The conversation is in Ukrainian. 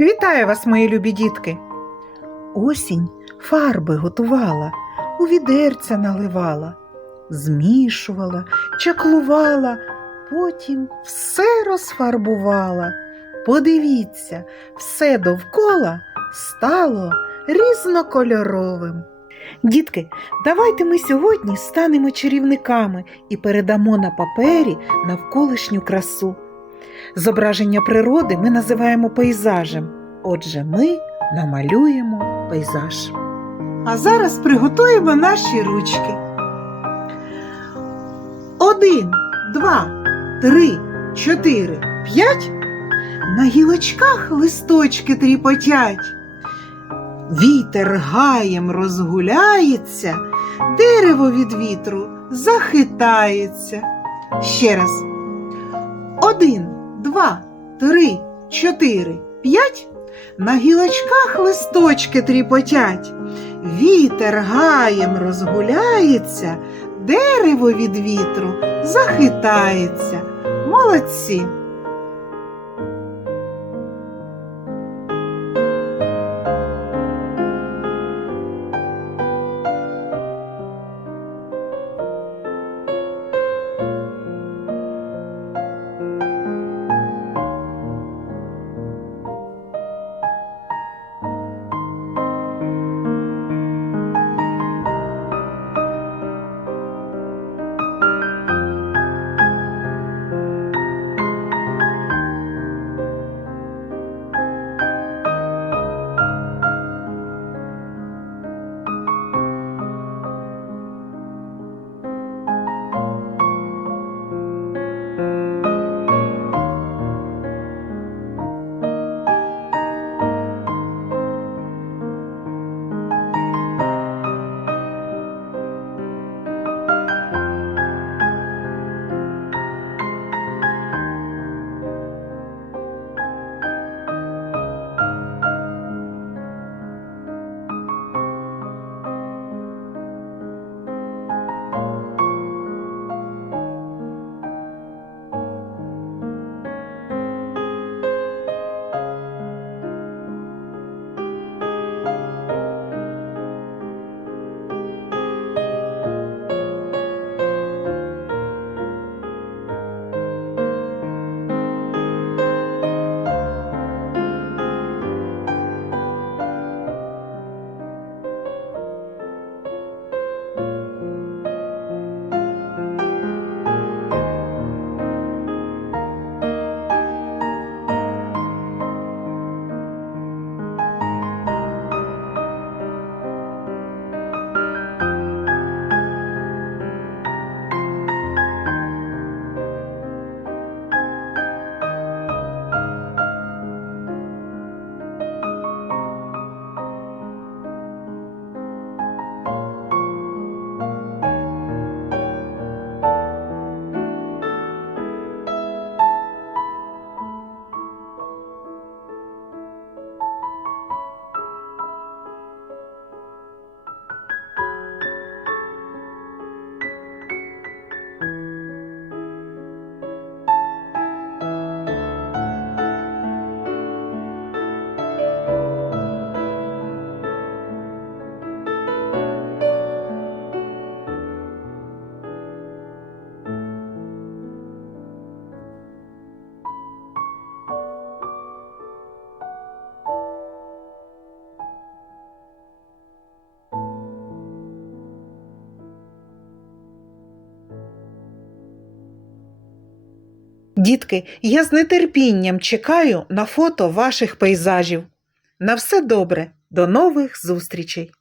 Вітаю вас, мої любі дітки. Осінь фарби готувала, у відерця наливала, змішувала, чаклувала, потім все розфарбувала. Подивіться, все довкола стало різнокольоровим. Дітки, давайте ми сьогодні станемо чарівниками і передамо на папері навколишню красу. Зображення природи ми називаємо пейзажем. Отже, ми намалюємо пейзаж. А зараз приготуємо наші ручки. Один, два, три, чотири, п'ять. На гілочках листочки тріпотять. Вітер гаєм розгуляється, дерево від вітру захитається. Ще раз. Один, два, три, чотири, п'ять. На гілочках листочки тріпотять. Вітер гаєм розгуляється, дерево від вітру захитається. Молодці! Дітки, я з нетерпінням чекаю на фото ваших пейзажів. На все добре, до нових зустрічей!